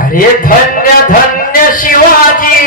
अरे धन्य धन्य शिवाजी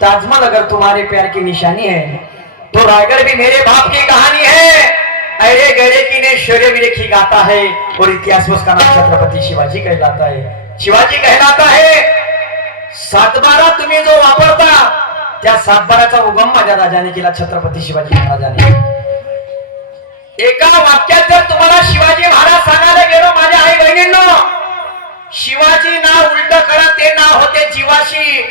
ताजमहल अगर तुम्हारे प्यार की निशानी है तो रायगढ़ भी मेरे बाप की कहानी है। अरे गहरे की ने शौर्य विरेखी गाता है और इतिहास में उसका नाम छत्रपति शिवाजी कहलाता है। शिवाजी कहलाता है। सातबारा तुम्ही जो वापरता त्या सातबाराचा उगम माझ्या राजाने केला, छत्रपती शिवाजी महाराजांनी। एका वाक्यात जर तुम्हाला शिवाजी महाराज सांगायला गेलो माझ्या आई बहिणींनो, शिवाजी नाव उलट करा ते नाव होते जीवाशी,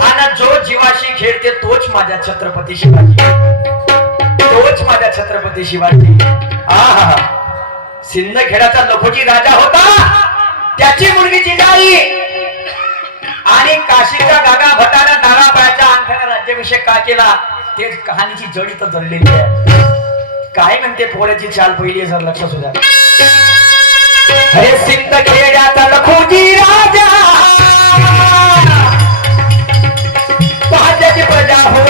आणि जो जीवाशी खेळते तोच माझ्या छत्रपती शिवाजी, तोच माझ्या छत्रपती शिवाजी। आहा, सिंदखेडाचा लखोजी राजा होता, त्याची मुलगी जिजाई, आणि काशीच्या गागा भटाला नाराबाईच्या अंगठाने राज्याभिषेक का केला ते कहाणीची जड इथं जळलेली आहे। काय म्हणते पोळ्याची चाल पहिली जर लक्ष सुद्धा। अरे सिंदखेडाचा लखोजी राजा महाराजाची प्रजा हो,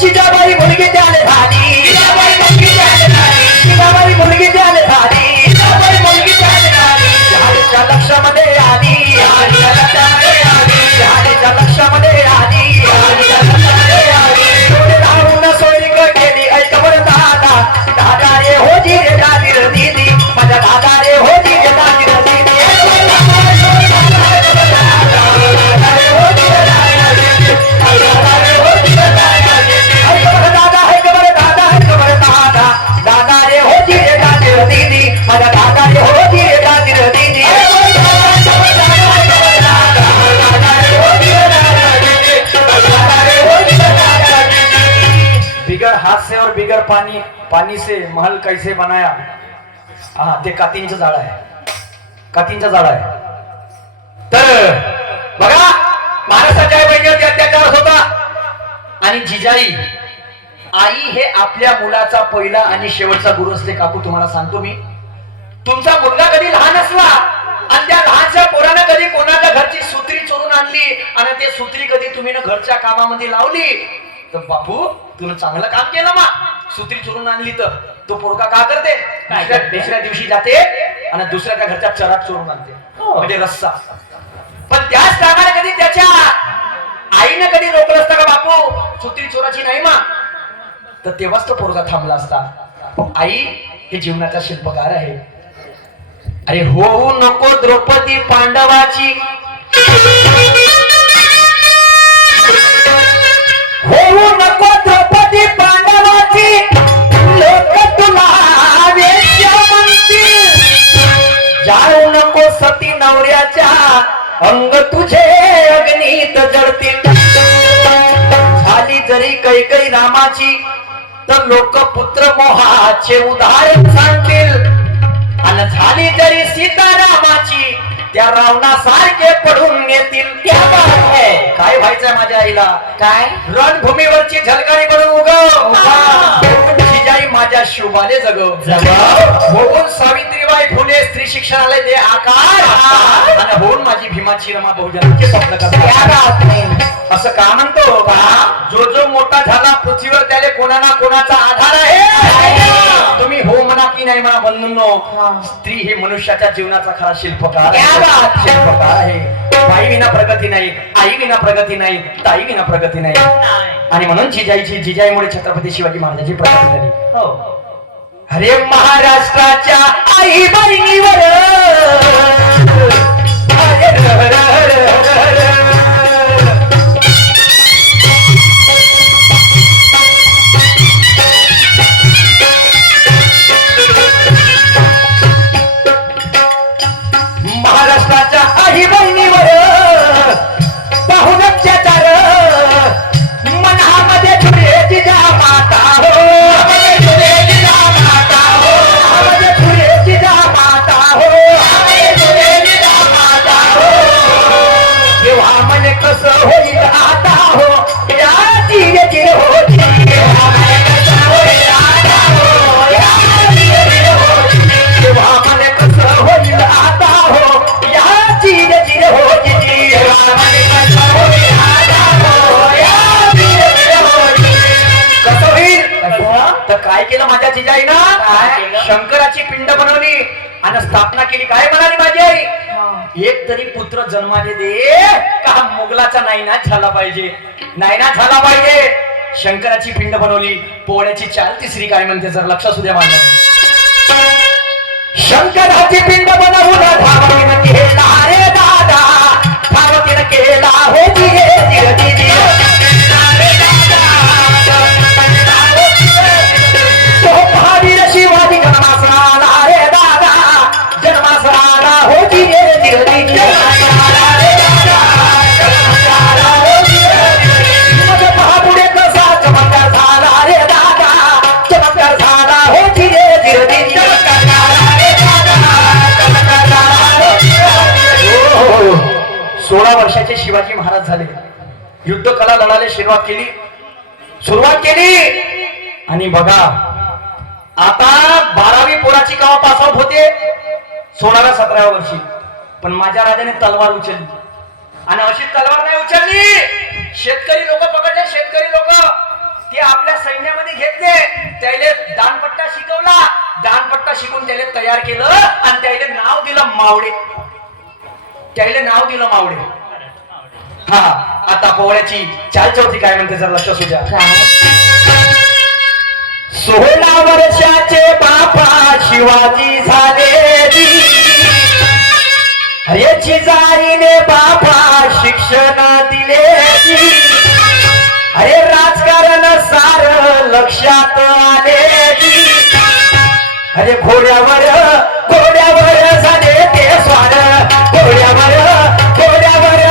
जिजाबाई मुलगी त्याने झाली, जिजाबाई मुलगी त्याने झाली, जिजाबाई मुलगी त्याने झाली, जिजाबाई मुलगी त्याने झाली, झाडीच्या लक्षामध्ये आली, झाडीच्या लक्षामध्ये आली, झाडीच्या लक्षामध्ये आली, झाडीच्या लक्षामध्ये आली, थोडे राहून सोयरीक केली ऐकवर दादा, दादा रे हो जी रे दादी रे दीदी, माझ्या दादा रे हो जी रे दादी रे दीदी, बिगर हाथ से और बिगर पानी, पानी से महल कैसे बनाया। हा, ते कातींचं झाड आहे, कातींचं झाड आहे। तर बघा महाराष्ट्राच्या आई बहिणीवरती अत्याचार होता, आणि जिजाई आई हे आपल्या मुलाचा पहिला आणि शेवटचा गुरु असते। काकू तुम्हाला सांगतो मी, तुमचा मुलगा कधी लहान असला आणि त्या लहानच्या पोरानं कधी कोणाच्या घरची सुत्री चोरून आणली आणि ते सुत्री कधी तुम्ही ना घरच्या कामामध्ये लावली तर बापू तुला चांगलं काम केलं मा, सुत्री चोरून आणली तर तो पोरगा का करते, दुसऱ्या दिवशी जाते आणि दुसऱ्याच्या घरच्या चरात चोरून आणते, म्हणजे रस्सा। पण त्याच टायमाला कधी त्याच्या आईने कधी रोखलं असतं का बापू सुत्री चोराची नाही मा, तर तेव्हाच तो पोरगा थांबला असता। आई हे जीवनाचा शिल्पकार आहे। अरे होऊ नको द्रौपदी पांडवाची, होऊ नको द्रौपदी पांडवाची, लोक तुला वेश्या म्हणतील, जाऊ नको सती नवऱ्याच्या, अंग तुझे अग्नीत जळतील, झाली जरी कैकई रामाची तर लोक पुत्र मोहाचे उदाहरण सांगतील, आणि झाली जरी सीतारामाची त्या रावणासारखे पडून येतील। काय व्हायचंय माझ्या आईला, काय रणभूमीवरची झलकारी बनून उगव, जिजाई माझ्या शिवबाने जगव, होऊन सावित्रीबाई फुले स्त्री शिक्षणालय दे आकार, आणि होऊन माझी भीमाची रमा बहुजनांचे स्वप्न करतात। असं का म्हणतो जो जो मोठा झाला पृथ्वीवर त्याला कोणा ना कोणाचा आधार आहे। तुम्ही हो म्हणा की नाही म्हणा बंधूंनो, स्त्री हे मनुष्याच्या जीवनाचा खरा शिल्पकार आहे। आई विना प्रगती नाही, आई विना प्रगती नाही, ताई विना प्रगती नाही. आणि म्हणून जिजाईमुळे छत्रपती शिवाजी महाराजांची प्रगती झाली. हो. अरे महाराष्ट्राच्या आई बहिणीवर अरे र र र र र. महाराष्ट्राच्या आई बहिणीवर पाहून अत्याचार मनामध्ये तुझे जिजा माता हो, तुझे जिजा माता हो, तुझे जिजा माता हो, तुझे जिजा माता हो. तेव्हा मन कसं होईल आता हो या जिरे होती, तेव्हा मन कसं होईल आता हो या जिरे होती, तेव्हा मन कसं होईल आता हो या जिरे होती, तेव्हा मन कसं होईल आता हो या जिरे होती. कसं होईल? तर काय केलं माझ्या जिजाईनं? शंकराची पिंड बनवली आणि स्थापना केली. काय म्हणाली माझी आई? एक तरी पुत्र जन्माले दे का हा मुघलाचा नायनाट झाला पाहिजे, नायनाट झाला पाहिजे. शंकराची पिंड बनवली. पोळ्याची चाल तिसरी काय म्हणते जर लक्ष असू द्या माझ्या. शंकराची पिंड बनवून धावतीनं केला रे दादा, धावतीनं केला हो जिरे जिरे जिरे. तो महावीर शिवाजी जन्मास आला रे दादा, जन्मास आला हो जिरे जिरे जिरे. मग महापुढे कसा चमत्कार झाला रे दादा, चमत्कार झाला हो जिरे जिरे जिरे. 16 वर्षाचे शिवाजी महाराज झाले. युद्ध कला लढायला सुरुवात केली आणि बघा आता 12वी पोराची केव्हा पास आउट होते? 16-17 वर्षी. पण माझ्या राजाने तलवार उचलली आणि अशी तलवार नाही उचलली. शेतकरी लोक पकडले, शेतकरी लोक ते आपल्या सैन्यामध्ये घेतले, त्याला दानपट्टा शिकवला, दानपट्टा शिकून त्याला तयार केलं आणि त्याला नाव दिलं मावडे, त्याला नाव दिलं मावडे. हा आता पोळ्याची चाल चौथी काय म्हणते जर लक्ष असू द्या. 16 वर्षाचे बापा शिवाजी झाले जी, अरे जिजाईने बापा शिक्षण दिले जी, अरे राजकारण सार लक्षात आले जी, अरे घोड्यावर झाले ते स्वार, घोड्यावर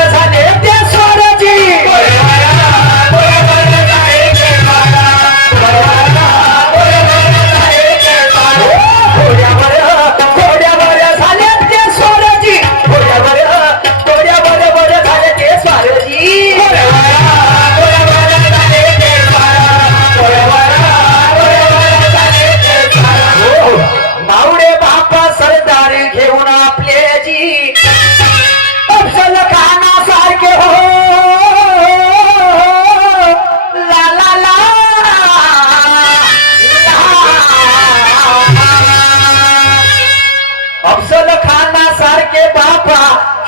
झाले ते स्वार जी.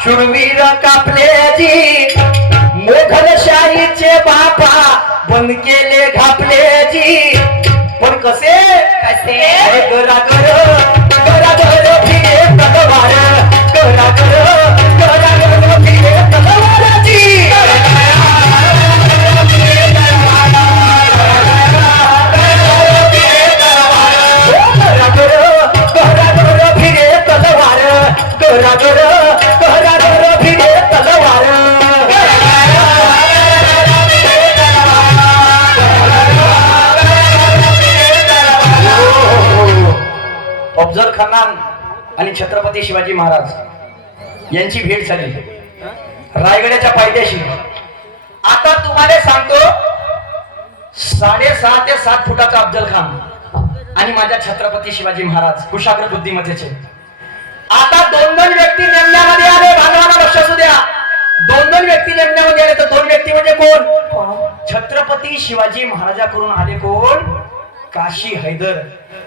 शूरवीर कापले जी, मोघलशाहीचे बापा बंद केले घापले जी. पण कसे गरा घर फिरे तलवार, गरा घर फिरे तलवार जी. अफजल खान आणि छत्रपती शिवाजी महाराज यांची भेट झाली रायगडाच्या पायथ्याशी. आता तुम्हाला सांगतो 6.5 ते 7 फुटाचा अफजल खान आणि माझ्या छत्रपती शिवाजी महाराज कुशाग्र बुद्धिमत्तेचे. आता 2 व्यक्ती नेमण्यामध्ये आले. भागवाना लक्ष असू द्या. 2 व्यक्ती नेमण्यामध्ये आले तर 2 व्यक्ती म्हणजे कोण? छत्रपती शिवाजी महाराजाकडून आले कोण? काशी हैदर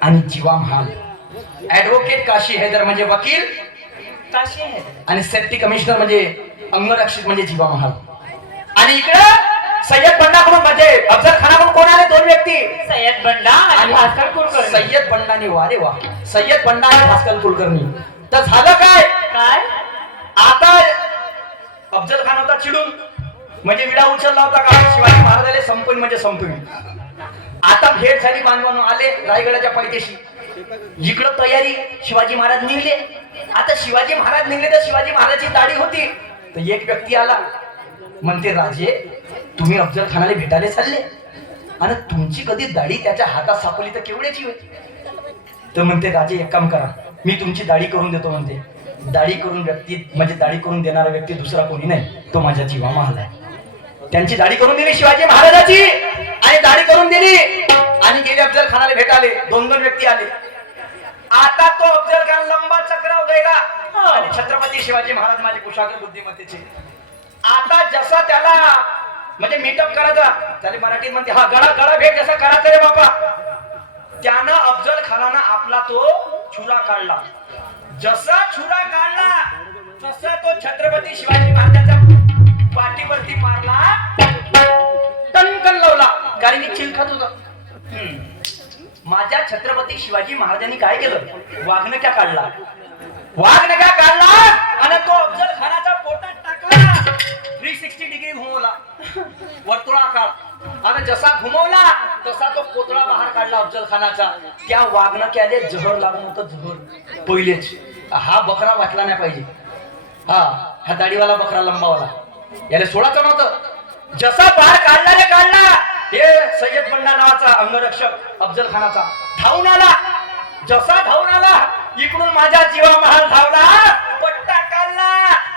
आणि जीवा महाल. ऍडव्होकेट काशी हैदर म्हणजे वकील काशी हैदर आणि सेफ्टी कमिशनर म्हणजे अंगरक्षक म्हणजे जीवा महाल. आणि इकडं सय्यद बंडाकडून म्हणजे अफजल खानाकडून कोण आले? दोन व्यक्ती, सय्यद बंडा आणि भास्कर कुलकर्णी. सय्यद बंडाने, वा रे वा, सय्यद बंडा आणि भास्कर कुलकर्णी. तर झालं काय? काय? आता अफजल खान होता चिडून, म्हणजे विडा उचलला होता का शिवाजी महाराजाले संपवून म्हणजे संपवून. आता भेट झाली, बांधवांनो आले रायगडाच्या पायथ्याशी. इकडं तयारी, शिवाजी महाराज निघले. आता शिवाजी महाराज निघले तर शिवाजी महाराजांची दाढी होती. तर एक व्यक्ती आला, म्हणते राजे तुम्ही अफजल खानाला भेटायला चालले आणि तुमची कधी दाढी त्याच्या हातात सापडली तर केवढ्याची होईल? तर म्हणते राजे एक काम करा, मी तुमची दाढी करून देतो. म्हणते दाढी करून व्यक्ती म्हणजे दाढी करून देणारा व्यक्ती दुसरा कोणी नाही, तो माझा जीवा महाल आहे. त्यांची दाढी करून दिली शिवाजी महाराजाची आणि दाढी करून दिली आणि गेले अफजल खानाला भेटाले. दोन दोन व्यक्ती आले. आता तो अफजल खान लंबा चक्राव गेला आणि छत्रपती शिवाजी महाराज माझे कुशाग्र बुद्धिमत्तेचे. आता जसा त्याला म्हणजे मीटअप करायचा, त्याला मराठीत म्हणते हा गळा गळा भेट जसा करायचा रे बापा, त्यानं अफजल खानानं आपला तो छुरा काढला. जसा छुरा काढला तसा तो छत्रपती शिवाजी महाराजांच्या पाठीवरती मारला, टणकन लावला. कारण की चिलखत होता. माझ्या छत्रपती शिवाजी महाराजांनी काय केलं? वाघनक्या काढला, वाघनक्या काढला आणि तो अफजल खानाच्या पोटात टाकला. 360 डिग्री घुमवला, वर्तुळाकार. आणि जसा घुमवला तसा तो कोतळा बाहेर काढला अफजल खानाचा. त्या वाघनक्याले जहर लागून होतं, जहर पहिलेच. हा बकरा वाटला नाही पाहिजे, हा दाढीवाला बकरा लंबावाला, याला सोडायचं नव्हतं. जसा बाहेर काढला रे काढला, हे सय्यद बंडा नावाचा अंगरक्षक अफजल खानाचा धावून आला. जसा धावून आला इकडून माझा जीवा महाल धावला, पट्टा काढला.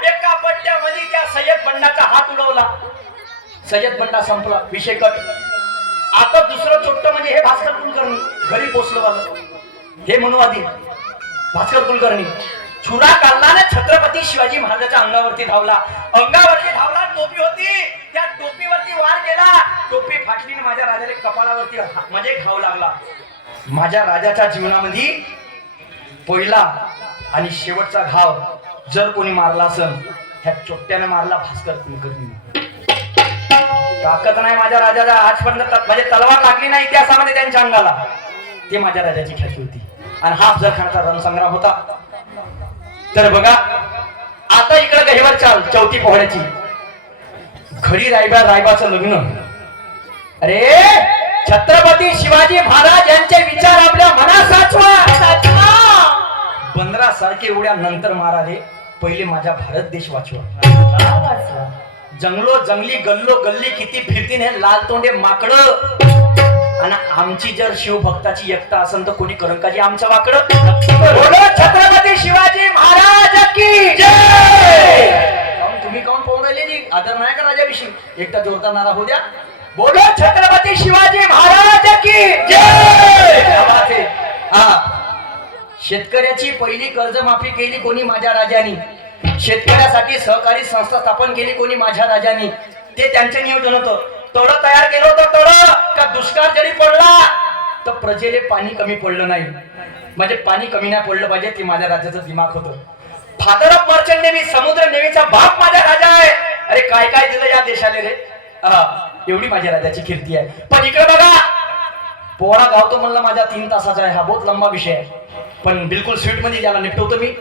एका पट्ट्यामध्ये त्या सय्यद बंडाचा हात उडवला. सय्यद बंडा संपला, विषय कट. आता दुसरं छोट्ट म्हणजे हे भास्कर कुलकर्णी घरी पोचलो आलं. हे मनुवादी भास्कर कुलकर्णी छुरा काढला ना छत्रपती शिवाजी महाराजांच्या अंगावरती धावला. अंगावरती धावला, टोपी होती, त्या टोपीवरती वार केला. टोपी फाटली आणि माझ्या राजाला कपाळावरती म्हणजे घाव लागला. माझ्या राजाच्या जीवनामध्ये पहिला आणि शेवटचा घाव जर कोणी मारला असेल, ह्या चोट्ट्याने मारला भास्कर कुलकर्णी. ताकद नाही माझ्या राजाला आजपर्यंत, म्हणजे तलवार लागली नाही इतिहासामध्ये त्यांच्या अंगाला. ते माझ्या राजाची ख्याती होती. आणि हा अफजल खानाचा रणसंग्राम होता. तर बघा आता इकडे गहिवर चाल चौथी पोहण्याची. घरी रायबाचं लग्न. अरे छत्रपती शिवाजी महाराज यांचे विचार आपल्या मनात साचवा. बंदरा सारखे एवढ्या नंतर महाराज पहिले माझा भारत देश वाचवा. जंगलो जंगली गल्लो गल्ली किती फिरतीन हे लाल तोंडे माकड. आणि आमची जर शिवभक्ताची एकता असेल तर कोणी करंकाजी आमचं वाकड. बोलो छत्रपती शिवाजी महाराज की जय. तुम्ही काऊन पाहून राहिले जी? आदर नाही का राजाविषयी? एकटा जोरदार नारा होऊ द्या. बोलो छत्रपती शिवाजी महाराज की जय. हा, शेतकऱ्याची पहिली कर्जमाफी केली कोणी? माझ्या राजानी. शेतकऱ्यासाठी सहकारी संस्था स्थापन केली कोणी? माझ्या राजानी. ते त्यांचे नियोजन होतं. तळं तयार केलं होतं. तळं का दुष्काळ जरी पडला तर प्रजेले पाणी कमी पडलं नाही, म्हणजे पाणी कमी नाही पडलं पाहिजे, ते माझ्या राजाचं दिमाग होतं. फादर ऑफ मर्चंट नेव्ही, समुद्र नेव्हीचा बाप माझा राजा आहे. अरे काय काय दिलं या देशाला रे. एवढी माझ्या राजाची कीर्ती आहे. पण इकडे बघा, पोळा गावतो म्हणलं माझ्या 3 तासाचा आहे. हा बहुत लंबा विषय आहे, पण बिलकुल स्वीट मध्ये याला निपटवतो मी.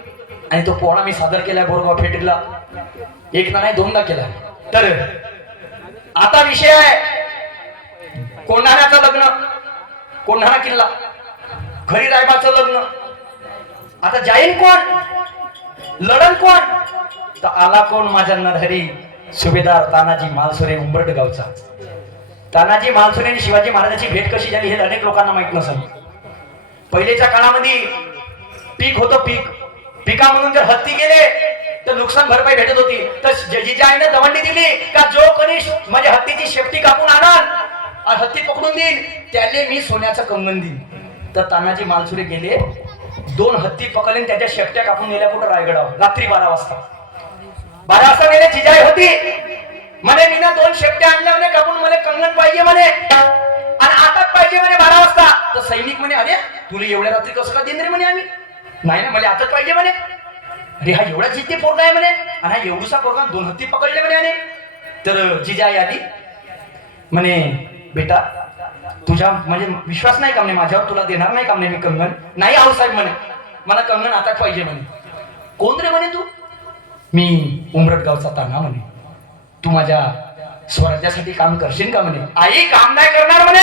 आणि तो पोळा मी सादर केलाय बोरगाव फेटरीला. एकदा नाही दोनदा केला. तर आता विषय आहे कोंढाण्याचं लग्न, कोंढाणा किल्ला. घरी रायबाचं लग्न. आता जाईन कोण? लढन कोण? तर आला कोण? माझा नरहरी सुभेदार तानाजी मालसुरे उंबरट गावचा. तानाजी मालसुरे आणि शिवाजी महाराजांची भेट कशी झाली हे अनेक लोकांना माहित नसेल. पहिलेच्या काळामध्ये पीक होतं. पिका म्हणून जर हत्ती गेले तर नुकसान भरपाई भेटत होती. तर जिजा आईने दवंडी दिली का जो कोणी म्हणजे हत्तीची शेपटी कापून आणल आणि हत्ती पकडून देईल त्याले मी सोन्याचं कंगन देईन. तर तानाजी मालसुरे गेले, 2 हत्ती पकडले, त्याच्या शेपट्या कापून गेल्या कुठं? रायगडावर. रात्री 12 वाजता. 12 वाजता गेले. जिजाई होती म्हणे मी ना 2 शेपट्या आणल्या म्हणे कापून, मला कंगन पाहिजे म्हणे आणि आताच पाहिजे म्हणे 12 वाजता. तर सैनिक म्हणे अरे तुला एवढ्या रात्री कसं का देईन रे म्हणे आम्ही. नाही ना, मला आताच पाहिजे म्हणे. अरे हा एवढा जिद्दी पोरगा आहे म्हणे, आणि हा एवढूसा पोरगा 2 हत्ती पकडले म्हणे. आणि तर जिजाई आली म्हणे, बेटा तुझ्या म्हणजे विश्वास नाही का म्हणे माझ्यावर, तुला देणार नाही का म्हणे मी कंगन. नाही आऊसाहेब म्हणे, मला कंगन आता पाहिजे म्हणे. कोण रे म्हणे तू. मी उमरट गावचा ताना म्हणे. तू माझ्या स्वराज्यासाठी काम करशील का म्हणे. आई काम नाही करणार म्हणे,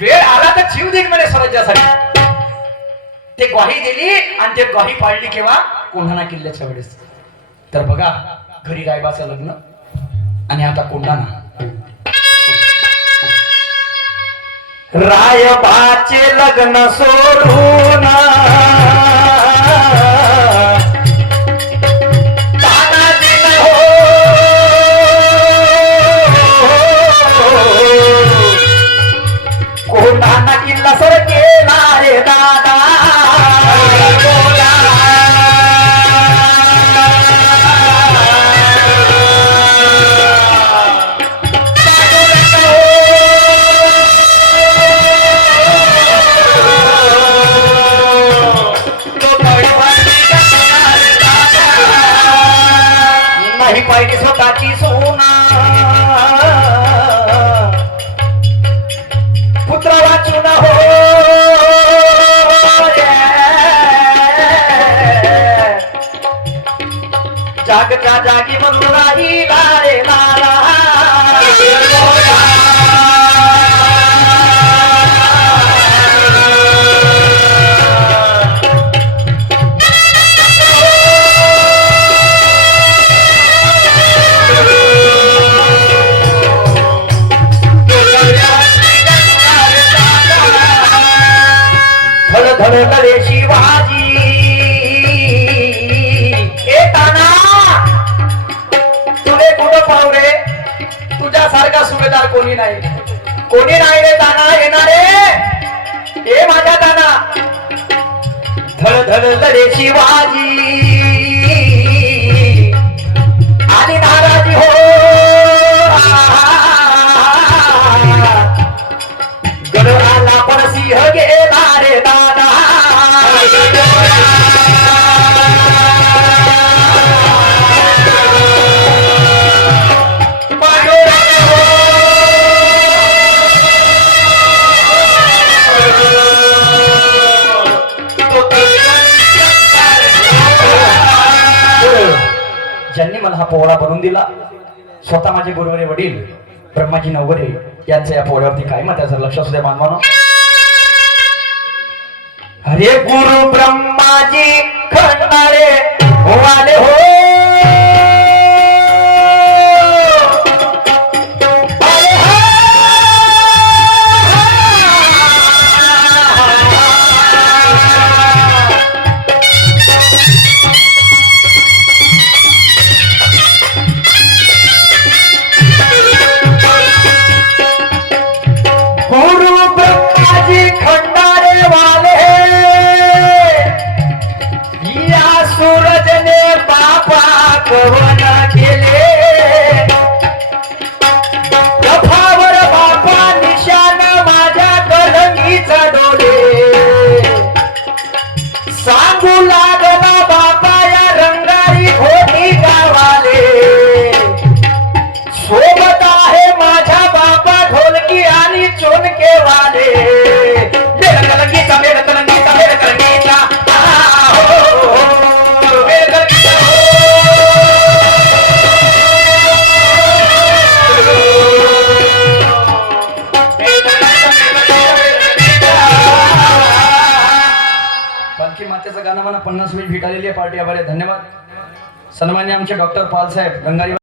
वेळ आला तर जीव देईन म्हणे स्वराज्यासाठी. ते ग्वाही दिली आणि ते ग्वाही पाळली केव्हा, कोंढाणा किल्ल्याच्या वेळेस. तर बघा घरी रायबाचं लग्न आणि आता कोंढाणा. रायबाचे लग्न सोडून कोंढाणा किल्ला सर केला रे दादा. नाही पाहिजे स्वतःची सोना, पुत्र वाचून हो जागच्या जागी म्हणून राहिला रे लाला. धडधडले शिवाजी येताना, तुले कुठं पाहू रे, तुझ्यासारखा सुभेदार कोणी नाही, कोणी नाही रे ताना येणारे. हे माझ्या ताना धडधडले शिवाजी आणि नाराजी हो गडवाला पण सिंह गेला रे दादा. ज्यांनी मला हा पोवाडा बनवून दिला, स्वतः माझे गुरुवरे वडील ब्रह्माजी नवघरे यांचं या पोवाड्यावरती काय मत आहे सर, लक्ष असू द्या बांधवानो. हरे गुरु ब्रह्माजी खंडारे वाले हो, गाणं म्हणा 50 मिनिट भेट आलेली आहे पार्टी. आभार, धन्यवाद. सन्मान्य आमचे डॉक्टर पाल साहेब गंगारी